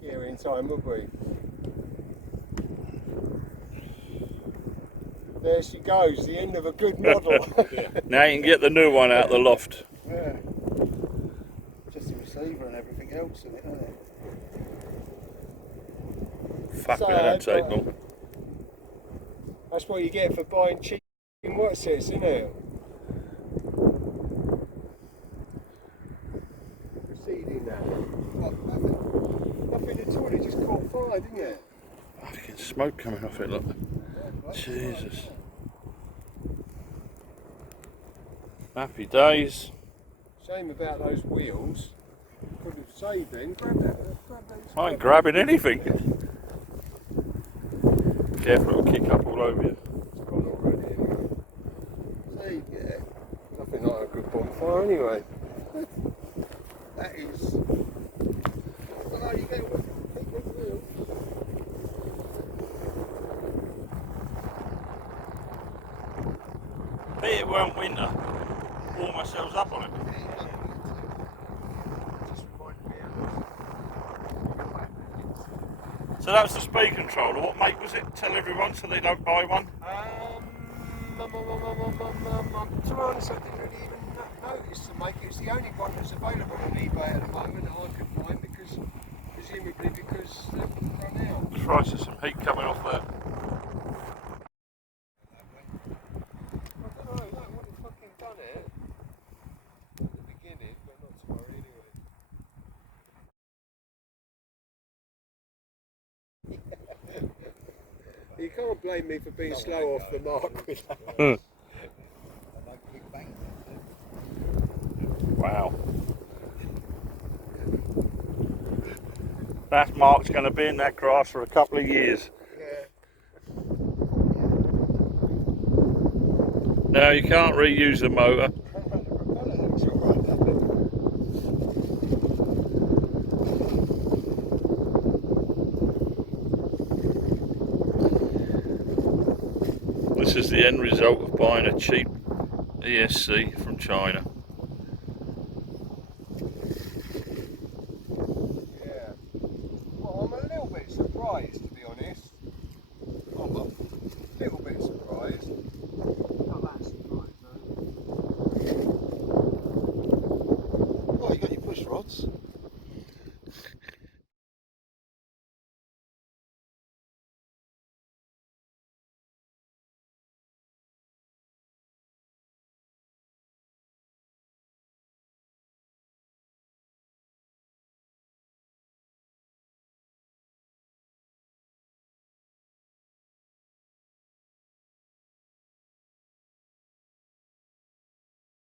Here in time, would we? There she goes, the end of a good model. Now you can get the new one out the loft. Yeah. Just the receiver and everything else in it, isn't it? Fuck me, I don't take long. That's what you get for buying cheap what sets, isn't it? Proceeding now. What, nothing? Nothing at all, it just caught fire, didn't it? Fucking smoke coming off it, look. Jesus. Happy days. Shame about those wheels. Could have saved them. Grab that. I ain't grabbing anything. Careful, it'll kick up all over you. It's gone already anyway. See, yeah. Nothing like a good bonfire anyway. That is. I know you get one. Keep them wheels. Bet it weren't winter. Warm ourselves up on it. So that was the speed controller. What make was it? Tell everyone so they don't buy one. To be honest, I didn't really even notice to make it. It's the only one that's available on eBay at the moment that I could find because, presumably because they've run out. Christ, there's some heat coming off there. I don't know, that would have fucking done it at the beginning, but not tomorrow anyway. You can't blame me for being slow off the mark with that. Wow. That mark's going to be in that grass for a couple of years. Yeah. No, you can't reuse the motor. This is the end result of buying a cheap ESC from China. Yeah. Well, I'm a little bit surprised, to be honest. I'm a little bit surprised. Not that surprised, though. Oh, you got your push rods.